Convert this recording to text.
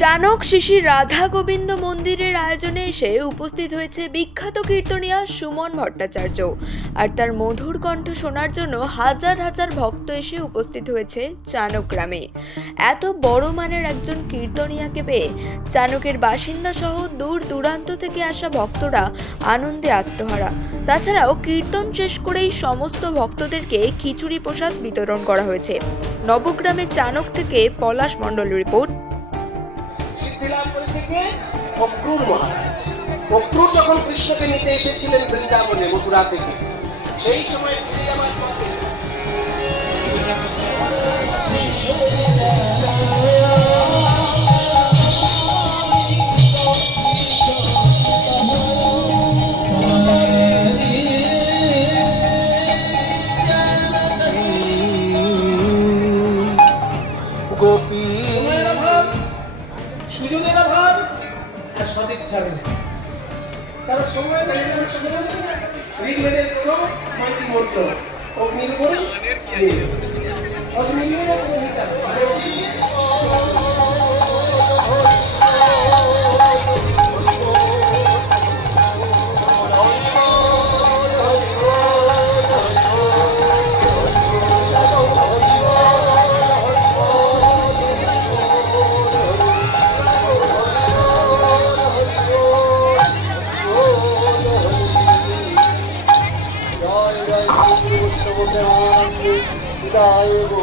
চানক শিশি রাধা গোবিন্দ মন্দিরের আয়োজনে এসে উপস্থিত হয়েছে বিখ্যাত কীর্তনিয়া সুমন ভট্টাচার্য। আর তার মধুর কণ্ঠ শোনার জন্য হাজার হাজার ভক্ত এসে উপস্থিত হয়েছে চানক গ্রামে। এত বড় মানের একজন কীর্তনিয়াকে পেয়ে চানকের বাসিন্দা সহ দূর দূরান্ত থেকে আসা ভক্তরা আনন্দে আত্মহারা। তাছাড়াও কীর্তন শেষ করেই সমস্ত ভক্তদেরকে খিচুড়ি প্রসাদ বিতরণ করা হয়েছে। নবগ্রামে চানক থেকে পলাশ মণ্ডল রিপোর্ট সিদ্ধিলাভ করেছে কে? অক্রুর মহারাজ। অক্রুর যখন কৃষ্ণকে নিতে এসেছিলেন বৃন্দাবনে, মথুরা থেকে, সেই সময় গোপী সুযোগের অভাব আর সদিচ্ছার কারণ সময় দাঁড়িয়ে সময় ঋগ্বেদের প্রথম মাইতি মন্ত্র। অগ্নির্বরী 보자. 이다 알고